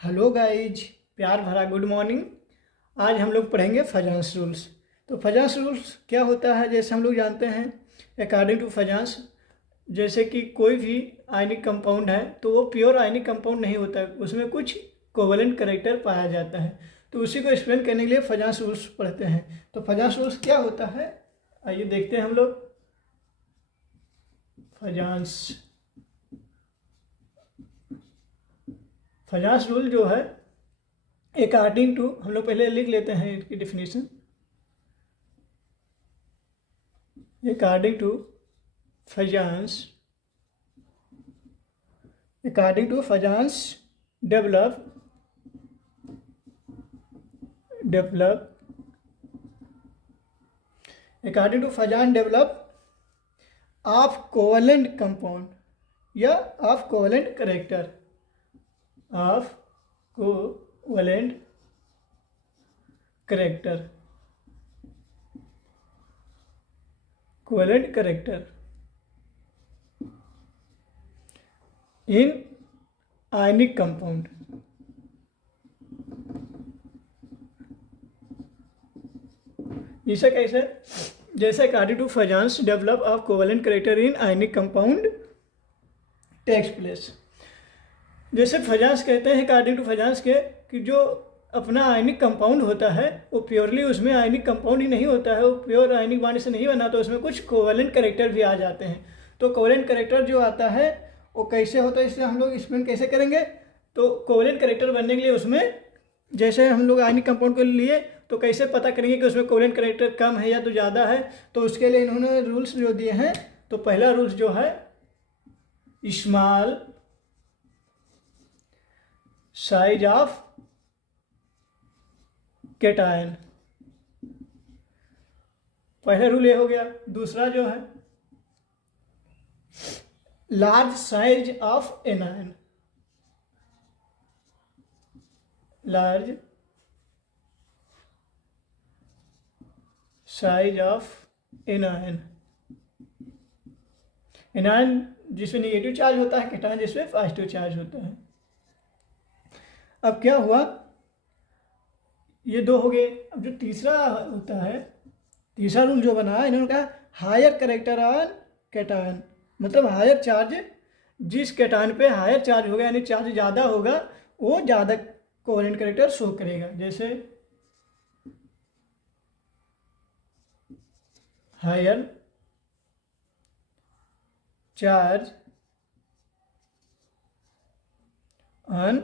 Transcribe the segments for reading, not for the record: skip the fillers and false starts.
Hello guys, प्यार भरा good morning. आज हम लोग पढ़ेंगे फजांस रूल्स। तो फजांस रूल्स क्या होता है, जैसे हम लोग जानते हैं अकॉर्डिंग टू फजांस, जैसे कि कोई भी आयनिक कंपाउंड है तो वो प्योर आयनिक कंपाउंड नहीं होता है, उसमें कुछ कोवेलेंट करेक्टर पाया जाता है। तो उसी को एक्सप्लेन करने के लिए फजांस रूल्स पढ़ते हैं। तो फजांस रूल्स क्या होता है, आइए देखते हैं हम लोग। फजांस रूल जो है अकॉर्डिंग टू, हम लोग पहले लिख लेते हैं इसकी definition. According to Fajans, develop according to Fajans develop of covalent compound या of covalent character, of covalent character in ionic compound. इसे कैसे, जैसे according to Fajans develop of covalent character in ionic compound takes place. जैसे Fajans कहते हैं according to Fajans के कि जो अपना आयनिक कंपाउंड होता है वो प्योरली उसमें आयनिक कंपाउंड ही नहीं होता है, वो प्योर आयनिक बॉन्ड से नहीं बना, तो उसमें कुछ कोवेलेंट करेक्टर भी आ जाते हैं। तो कोवेलेंट करेक्टर जो आता है वो कैसे होता है, इससे हम लोग एक्सप्लेन कैसे करेंगे। तो कोवेलेंट करेक्टर बनने के लिए उसमें, जैसे हम लोग आयनिक कंपाउंड के लिए तो कैसे पता करेंगे कि उसमें कोवेलेंट करेक्टर कम है या तो ज़्यादा है, तो उसके लिए इन्होंने रूल्स जो दिए हैं। तो पहला रूल्स जो है स्मॉल साइज ऑफ कैटायन, पहला रूल ये हो गया। दूसरा जो है large size of anion, large size of anion, anion जिसमें नेगेटिव चार्ज होता है, कैटायन जिसमें पॉजिटिव चार्ज होता है। अब क्या हुआ, ये दो हो गए। अब जो तीसरा होता है, तीसरा रूल जो बना है, इन्होंने कहा हायर करेक्टर ऑन कैटायन, मतलब हायर चार्ज, जिस कैटायन पे हायर चार्ज होगा यानी चार्ज ज़्यादा होगा वो ज़्यादा कोवेलेंट करेक्टर शो करेगा। जैसे हायर चार्ज ऑन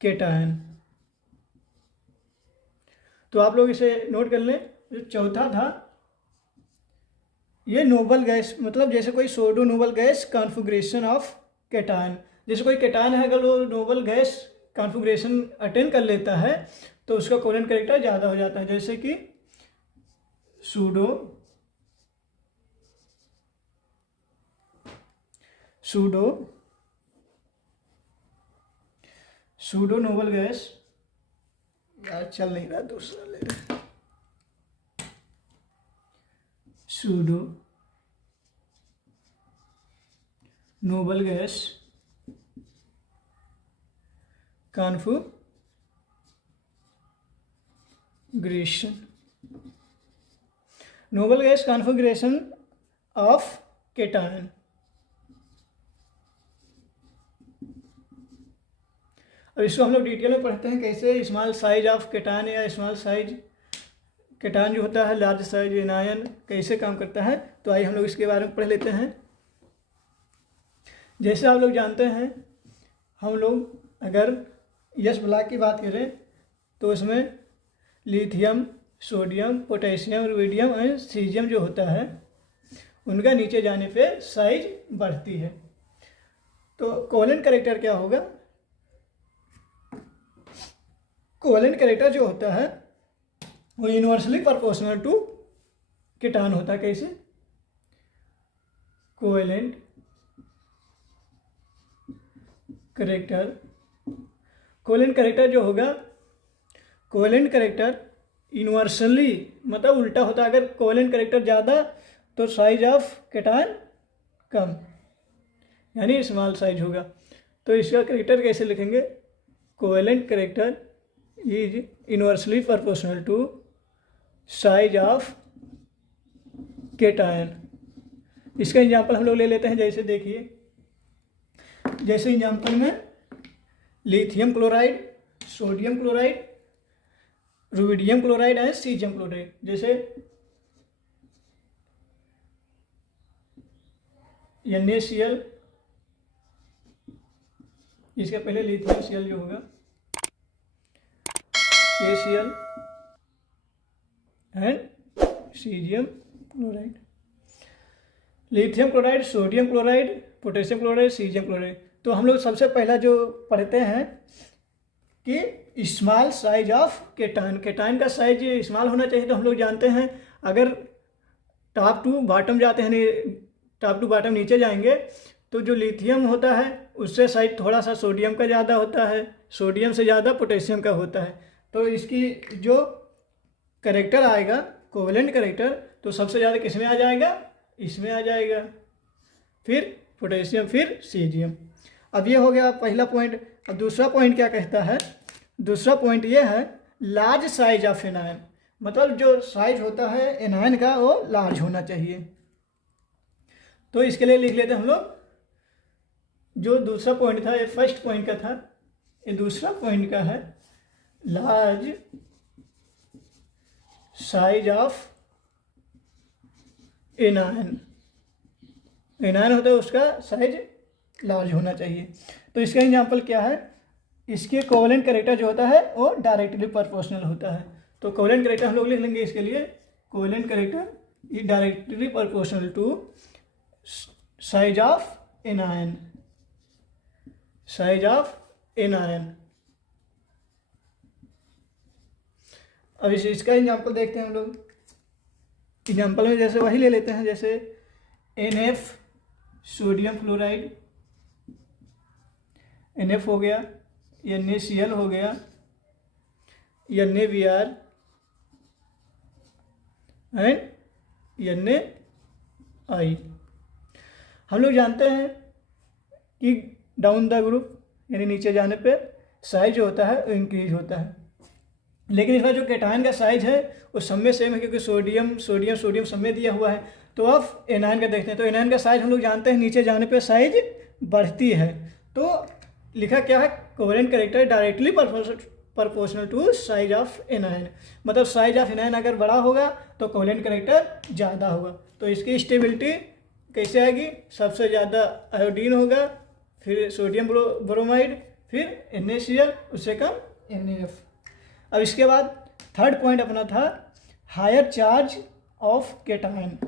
कैटायन। तो आप लोग इसे नोट कर लें। जो चौथा था ये नोबल गैस, मतलब जैसे कोई सोडो noble gas configuration of cation, जैसे कोई कैटायन है अगर वो नोबल गैस कॉन्फ़िगरेशन अटेंड कर लेता है तो उसका कोवेलेंट करेक्टर ज़्यादा हो जाता है। जैसे कि सूडो नोबल गैस, यार चल नहीं रहा, दूसरा ले रहा। Pseudo Nobel gas configuration, Nobel gas configuration of cation. और इसको हम लोग डिटेल में पढ़ते हैं कैसे स्मॉल साइज ऑफ कैटायन या स्मॉल साइज कैटायन जो होता है, लार्ज साइज एनायन कैसे काम करता है। तो आइए हम लोग इसके बारे में पढ़ लेते हैं। जैसे आप लोग जानते हैं, हम लोग अगर यस ब्लॉक की बात करें तो उसमें लिथियम, सोडियम, पोटेशियम, रुबिडियम और सीजियम जो होता है उनका नीचे जाने पे साइज बढ़ती है। तो कोवेलेंट करेक्टर क्या होगा, कोवेलेंट करेक्टर जो होता है वो यूनिवर्सली प्रोपोर्शनल टू कैटायन होता है। कैसे, कोवेलेंट करेक्टर जो होगा, कोवेलेंट करेक्टर यूनिवर्सली मतलब उल्टा होता है। अगर कोवेलेंट करेक्टर ज़्यादा तो साइज ऑफ कैटायन कम, यानी स्मॉल साइज होगा। तो इसका करेक्टर कैसे लिखेंगे, covalent character is inversely proportional to size of cation. इसका एग्जांपल हम लोग ले लेते हैं, जैसे देखिए, जैसे एग्जांपल में lithium chloride, sodium chloride, rubidium chloride and caesium chloride. जैसे NaCl, इसके पहले लिथियम Cl जो होगा, KCl and caesium chloride. Lithium chloride, sodium chloride, potassium chloride, caesium chloride. तो हम लोग सबसे पहला जो पढ़ते हैं कि small size of cation, cation का साइज स्मॉल होना चाहिए। तो हम लोग जानते हैं अगर टॉप टू बॉटम जाते हैं, टॉप टू बॉटम नीचे जाएंगे, तो जो लिथियम होता है उससे साइज थोड़ा सा सोडियम का ज़्यादा होता है, सोडियम से ज़्यादा पोटेशियम का होता है। तो इसकी जो करेक्टर आएगा कोवेलेंट करेक्टर, तो सबसे ज़्यादा किस में आ जाएगा, इसमें आ जाएगा, फिर पोटेशियम, फिर सीजियम। अब ये हो गया पहला पॉइंट। अब दूसरा पॉइंट क्या कहता है, दूसरा पॉइंट ये है लार्ज साइज ऑफ एनायन, मतलब जो साइज होता है एनायन का वो लार्ज होना चाहिए। तो इसके लिए लिख लेते हैं हम लोग, जो दूसरा पॉइंट था ये फर्स्ट पॉइंट का था, ये दूसरा पॉइंट का है large size of anion. Anion होता है उसका साइज लार्ज होना चाहिए। तो इसका एग्जांपल क्या है, इसके कोवेलेंट करेक्टर जो होता है वो डायरेक्टली प्रोपोर्शनल होता है। तो कोवेलेंट करेक्टर हम लोग लिख लेंगे इसके लिए, covalent character is directly proportional to size of anion, size of anion. अब इसका एग्जांपल देखते हैं हम लोग। एग्जांपल में जैसे वही ले लेते हैं, जैसे NF सोडियम क्लोराइड, NF हो गया, NaCl हो गया, NaBr एंड NaI। हम लोग जानते हैं कि डाउन द ग्रुप यानी नीचे जाने पे साइज जो होता है वो इंक्रीज होता है, लेकिन इसका जो केटायन का साइज है वो सब में सेम है, क्योंकि सोडियम सोडियम सोडियम सब में दिया हुआ है। तो अब एनायन का देखते हैं। तो एनायन का साइज हम लोग जानते हैं नीचे जाने पे साइज बढ़ती है। तो लिखा क्या है, covalent character directly proportional to size of anion, मतलब साइज ऑफ एनायन अगर बड़ा होगा तो कोवेलेंट करेक्टर ज़्यादा होगा। तो इसकी स्टेबिलिटी कैसे आएगी, सबसे ज़्यादा आयोडीन होगा, फिर सोडियम ब्रोमाइड, फिर NaCl, उससे कम NaF। अब इसके बाद थर्ड पॉइंट अपना था higher charge of cation.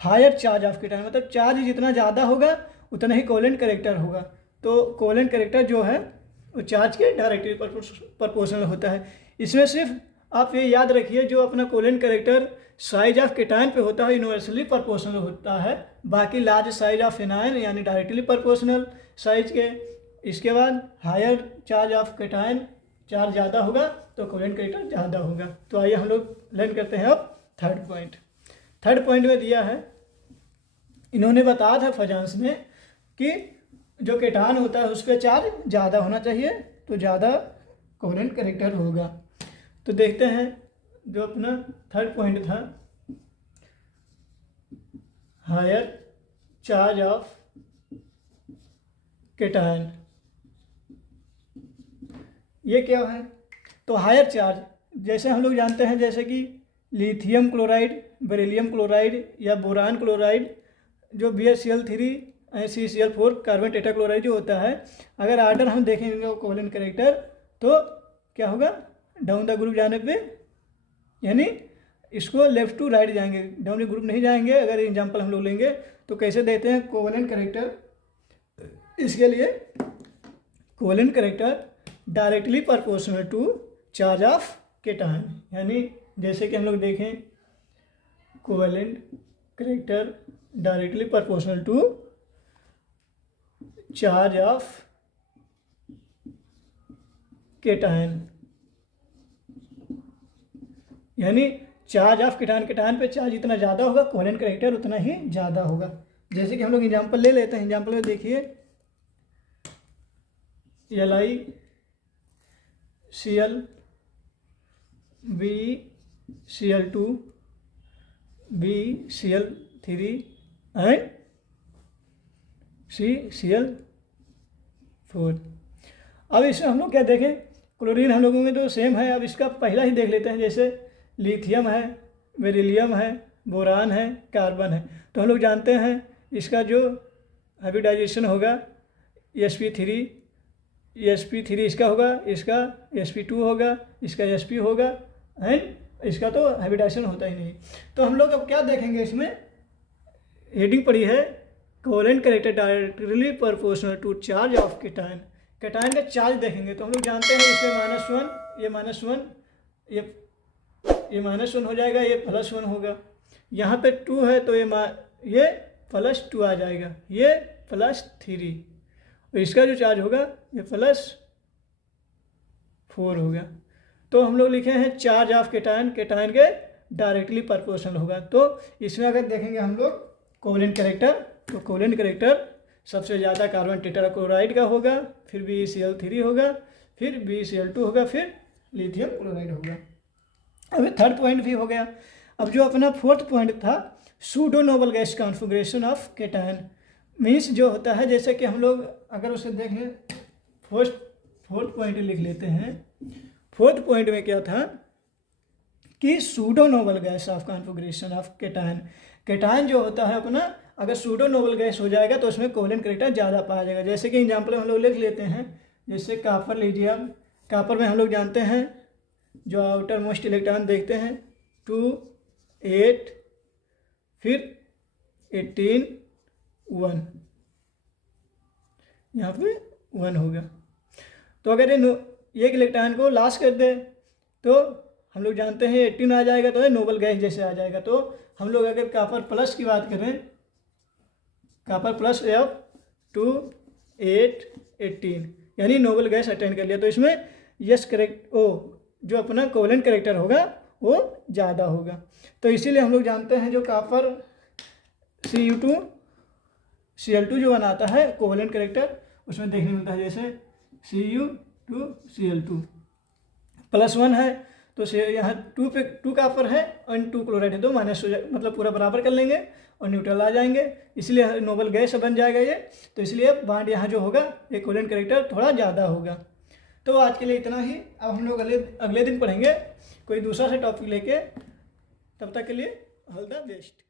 Higher charge of cation मतलब चार्ज जितना ज़्यादा होगा उतना ही कोवेलेंट करेक्टर होगा। तो कोवेलेंट करेक्टर जो है वो चार्ज के डायरेक्टली प्रोपोर्शनल होता है। इसमें सिर्फ आप ये याद रखिए, जो अपना covalent character size of cation पे होता है यूनिवर्सली प्रोपोर्शनल होता है, बाकी लार्ज साइज ऑफ एनायन यानी डायरेक्टली प्रोपोर्शनल साइज के। इसके बाद higher charge of cation, charge ज़्यादा होगा तो कोवेलेंट करेक्टर ज़्यादा होगा। तो आइए हम लोग लर्न करते हैं अब थर्ड पॉइंट। थर्ड पॉइंट में दिया है, इन्होंने बताया था फजांस ने कि जो केटायन होता है उस पर चार्ज ज़्यादा होना चाहिए तो ज़्यादा कोवेलेंट करेक्टर होगा। तो देखते हैं जो अपना थर्ड पॉइंट था, हायर चार्ज ऑफ केटायन, ये क्या है। तो हायर चार्ज जैसे हम लोग जानते हैं, जैसे कि लिथियम क्लोराइड, बेरिलियम क्लोराइड या बोरान क्लोराइड, जो BaCl3 CCl4 कार्बन टेट्राक्लोराइड जो होता है, अगर आर्डर हम देखेंगे कोवेलेंट करेक्टर तो क्या होगा, डाउन द ग्रुप जाने पे यानी इसको लेफ्ट टू राइट जाएंगे, डाउन ग्रुप नहीं जाएंगे। अगर एग्जांपल हम लोग लेंगे तो कैसे देते हैं कोवेलेंट करेक्टर, इसके लिए covalent character directly proportional to charge of cation, यानी जैसे कि हम लोग देखें covalent character directly proportional to charge of cation, यानी चार्ज ऑफ केटायन, केटायन पे चार्ज जितना ज़्यादा होगा कोवेलेंट करेक्टर उतना ही ज़्यादा होगा। जैसे कि हम लोग एग्जांपल ले लेते हैं। एग्जांपल में देखिए Li Cl, B Cl2, B Cl3 and C Cl4। अब इसमें हम लोग क्या देखें, क्लोरीन हम लोगों में तो सेम है। अब इसका पहला ही देख लेते हैं, जैसे लिथियम है, बेरिलियम है, बोरान है, कार्बन है। तो हम लोग जानते हैं इसका जो हाइब्रिडाइजेशन होगा sp3 इसका होगा, इसका sp2 होगा, इसका sp होगा एंड इसका तो हाइब्रिडाइजेशन होता ही नहीं। तो हम लोग अब क्या देखेंगे, इसमें हेडिंग पड़ी है covalent character directly proportional to charge of cation. Cation का चार्ज देखेंगे तो हम लोग जानते हैं इसमें -1, ये -1, ये -1 हो जाएगा, ये +1 होगा। यहाँ पे 2 है तो ये +2 आ जाएगा, ये +3। और इसका जो चार्ज होगा ये +4 होगा। तो हम लोग लिखे हैं चार्ज ऑफ केटायन, केटायन के डायरेक्टली प्रोपोर्शनल होगा। तो इसमें अगर देखेंगे हम लोग कोवेलेंट कैरेक्टर, तो कोवेलेंट कैरेक्टर सबसे ज़्यादा कार्बन टेट्राक्लोराइड का होगा, फिर BeCl3 होगा, फिर BeCl2 होगा, फिर लिथियम क्लोराइड होगा। अभी थर्ड पॉइंट भी हो गया। अब जो अपना फोर्थ पॉइंट था, pseudo Nobel gas configuration of cation, means जो होता है, जैसे कि हम लोग अगर उसे देखें, फोर्थ पॉइंट लिख लेते हैं। फोर्थ पॉइंट में क्या था कि pseudo noble gas off configuration of cation. Cation जो होता है अपना, अगर सूडो नोबल गैस हो जाएगा तो उसमें कोवेलेंट कैरेक्टर ज़्यादा पाया जाएगा। जैसे कि एग्जाम्पल हम लोग लिख लेते हैं, जैसे कापर लीजिए। अब कापर में हम लोग जानते हैं जो आउटर मोस्ट इलेक्ट्रॉन देखते हैं 2, 8, फिर 18, 1, यहाँ पे 1 होगा। तो अगर ये एक इलेक्ट्रॉन को लॉस कर दे तो हम लोग जानते हैं 18 आ जाएगा, तो ये नोबल गैस जैसे आ जाएगा। तो हम लोग अगर कापर प्लस की बात करें, कापर प्लस F2, 8, 18 यानी नोबल गैस अटेंड कर लिया। तो इसमें यस करेक्ट जो अपना कोवेलेंट कैरेक्टर होगा वो ज़्यादा होगा। तो इसीलिए हम लोग जानते हैं जो कापर Cu2 Cl2 जो बनाता है कोवेलेंट कैरेक्टर, उसमें देखने मिलता है जैसे Cu2 Cl2 +1 है, तो यहाँ 2 पे 2 कापर है और 2 क्लोराइड है, तो माइनस मतलब पूरा बराबर कर लेंगे और न्यूट्रल आ जाएंगे, इसलिए नोबल गैस बन जाएगा ये। तो इसलिए बांड यहाँ जो होगा ये कोवेलेंट कैरेक्टर थोड़ा ज़्यादा होगा। तो आज के लिए इतना ही। अब हम लोग अगले दिन पढ़ेंगे कोई दूसरा से टॉपिक लेके। तब तक के लिए ऑल द बेस्ट।